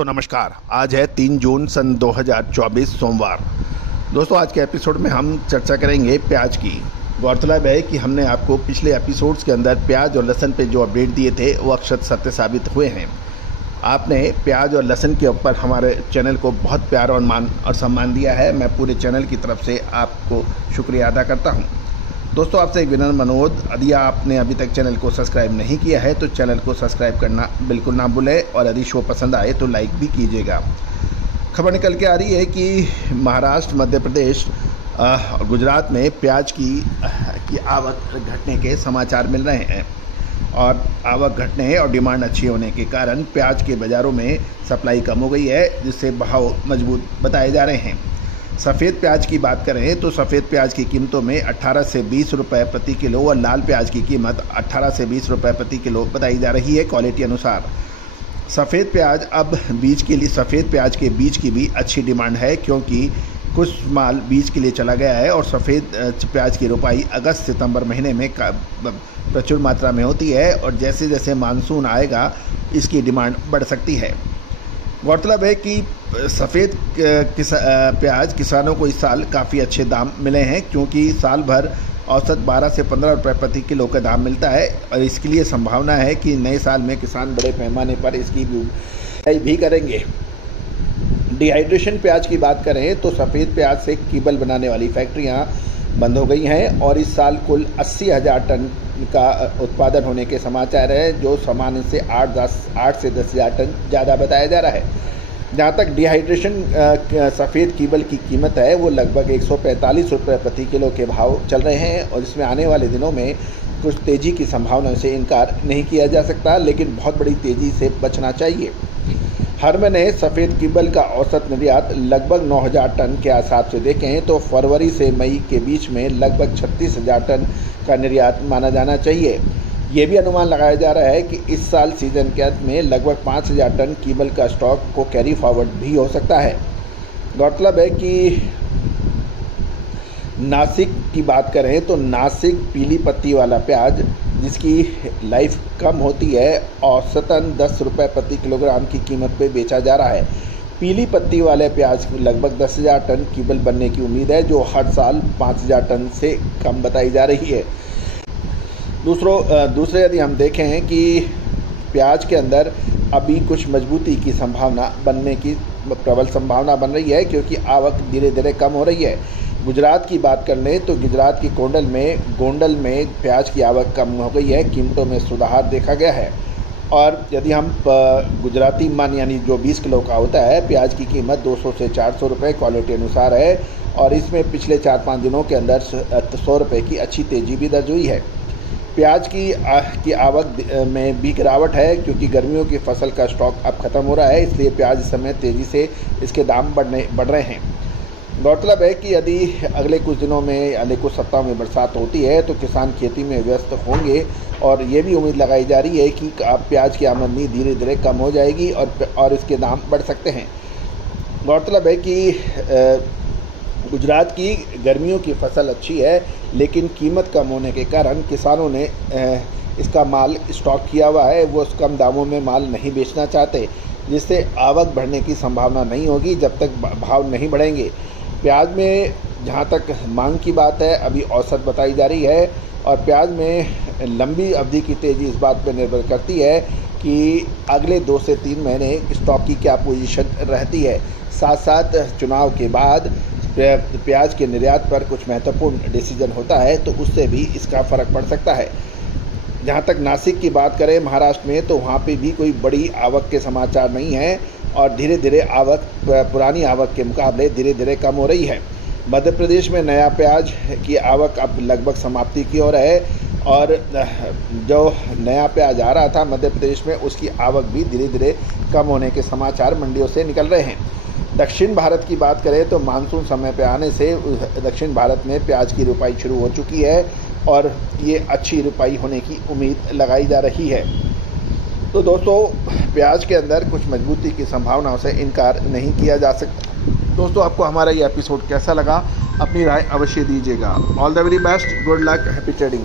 दोस्तों नमस्कार। आज है 3 जून सन 2024 सोमवार। दोस्तों आज के एपिसोड में हम चर्चा करेंगे प्याज की। गौरतलब है कि हमने आपको पिछले एपिसोड्स के अंदर प्याज और लहसुन पे जो अपडेट दिए थे वो अक्षर सत्य साबित हुए हैं। आपने प्याज और लहसुन के ऊपर हमारे चैनल को बहुत प्यार और मान और सम्मान दिया है। मैं पूरे चैनल की तरफ से आपको शुक्रिया अदा करता हूँ। दोस्तों आपसे एक विनम्र अनुरोध, यदि आपने अभी तक चैनल को सब्सक्राइब नहीं किया है तो चैनल को सब्सक्राइब करना बिल्कुल ना भूलें और यदि शो पसंद आए तो लाइक भी कीजिएगा। खबर निकल के आ रही है कि महाराष्ट्र, मध्य प्रदेश और गुजरात में प्याज की आवक घटने के समाचार मिल रहे हैं और आवक घटने और डिमांड अच्छी होने के कारण प्याज के बाज़ारों में सप्लाई कम हो गई है, जिससे भाव मजबूत बताए जा रहे हैं। सफ़ेद प्याज की बात करें तो सफ़ेद प्याज की कीमतों में 18 से 20 रुपये प्रति किलो और लाल प्याज की कीमत 18 से 20 रुपये प्रति किलो बताई जा रही है क्वालिटी अनुसार। सफ़ेद प्याज सफ़ेद प्याज के बीज की भी अच्छी डिमांड है, क्योंकि कुछ माल बीज के लिए चला गया है और सफ़ेद प्याज की रोपाई अगस्त सितंबर महीने में प्रचुर मात्रा में होती है और जैसे जैसे मानसून आएगा इसकी डिमांड बढ़ सकती है। गौरतलब है कि सफ़ेद प्याज किसानों को इस साल काफ़ी अच्छे दाम मिले हैं, क्योंकि साल भर औसत 12 से 15 रुपये प्रति किलो का दाम मिलता है और इसके लिए संभावना है कि नए साल में किसान बड़े पैमाने पर इसकी भी करेंगे। डिहाइड्रेशन प्याज की बात करें तो सफ़ेद प्याज से कीबल बनाने वाली फैक्ट्रियां बंद हो गई हैं और इस साल कुल 80,000 टन का उत्पादन होने के समाचार है, जो सामान्य से 8 से 10,000 टन ज़्यादा बताया जा रहा है। जहाँ तक डिहाइड्रेशन सफ़ेद कीबल की कीमत है वो लगभग 145 रुपये प्रति किलो के भाव चल रहे हैं और इसमें आने वाले दिनों में कुछ तेज़ी की संभावना से इनकार नहीं किया जा सकता, लेकिन बहुत बड़ी तेज़ी से बचना चाहिए। हर महीने सफ़ेद कीबल का औसत निर्यात लगभग 9,000 टन के हिसाब से देखें तो फरवरी से मई के बीच में लगभग 36,000 टन का निर्यात माना जाना चाहिए। ये भी अनुमान लगाया जा रहा है कि इस साल सीजन के अंत में लगभग 5,000 टन कीबल का स्टॉक को कैरी फॉरवर्ड भी हो सकता है। गौरतलब है कि नासिक की बात करें तो नासिक पीली पत्ती वाला प्याज, जिसकी लाइफ कम होती है, औसतन 10 रुपये प्रति किलोग्राम की कीमत पे बेचा जा रहा है। पीली पत्ती वाले प्याज की लगभग 10,000 टन कीबल बनने की उम्मीद है, जो हर साल 5,000 टन से कम बताई जा रही है। दूसरे यदि हम देखें कि प्याज के अंदर अभी कुछ मजबूती की संभावना बनने की प्रबल संभावना बन रही है, क्योंकि आवक धीरे धीरे कम हो रही है। गुजरात की बात कर लें तो गुजरात की गोंडल में प्याज की आवक कम हो गई है, कीमतों में सुधार देखा गया है। और यदि हम गुजराती मन यानी जो 20 किलो का होता है, प्याज की कीमत 200 से 400 रुपये क्वालिटी अनुसार है और इसमें पिछले 4-5 दिनों के अंदर 100 रुपये की अच्छी तेज़ी भी दर्ज हुई है। प्याज की आवक में भी गिरावट है, क्योंकि गर्मियों की फसल का स्टॉक अब ख़त्म हो रहा है, इसलिए प्याज इस समय तेज़ी से इसके दाम बढ़ रहे हैं। गौरतलब है कि यदि अगले कुछ दिनों में अगले कुछ सप्ताह में बरसात होती है तो किसान खेती में व्यस्त होंगे और ये भी उम्मीद लगाई जा रही है कि प्याज की आमदनी धीरे धीरे कम हो जाएगी और इसके दाम बढ़ सकते हैं। गौरतलब है कि गुजरात की गर्मियों की फसल अच्छी है, लेकिन कीमत कम होने के कारण किसानों ने इसका माल स्टॉक किया हुआ है, वो कम दामों में माल नहीं बेचना चाहते, जिससे आवक बढ़ने की संभावना नहीं होगी जब तक भाव नहीं बढ़ेंगे। प्याज में जहाँ तक मांग की बात है अभी औसत बताई जा रही है और प्याज में लंबी अवधि की तेज़ी इस बात पर निर्भर करती है कि अगले 2 से 3 महीने स्टॉक की क्या पोजीशन रहती है। साथ साथ चुनाव के बाद प्याज के निर्यात पर कुछ महत्वपूर्ण डिसीजन होता है तो उससे भी इसका फ़र्क पड़ सकता है। जहाँ तक नासिक की बात करें महाराष्ट्र में, तो वहाँ पे भी कोई बड़ी आवक के समाचार नहीं है और धीरे धीरे आवक पुरानी आवक के मुकाबले धीरे धीरे कम हो रही है। मध्य प्रदेश में नया प्याज की आवक अब लगभग समाप्ति की ओर है और जो नया प्याज आ रहा था मध्य प्रदेश में, उसकी आवक भी धीरे धीरे कम होने के समाचार मंडियों से निकल रहे हैं। दक्षिण भारत की बात करें तो मानसून समय पर आने से दक्षिण भारत में प्याज की रोपाई शुरू हो चुकी है और ये अच्छी रोपाई होने की उम्मीद लगाई जा रही है। तो दोस्तों प्याज के अंदर कुछ मजबूती की संभावनाओं से इनकार नहीं किया जा सकता। दोस्तों आपको हमारा ये एपिसोड कैसा लगा, अपनी राय अवश्य दीजिएगा। All the very best, good luck, happy trading.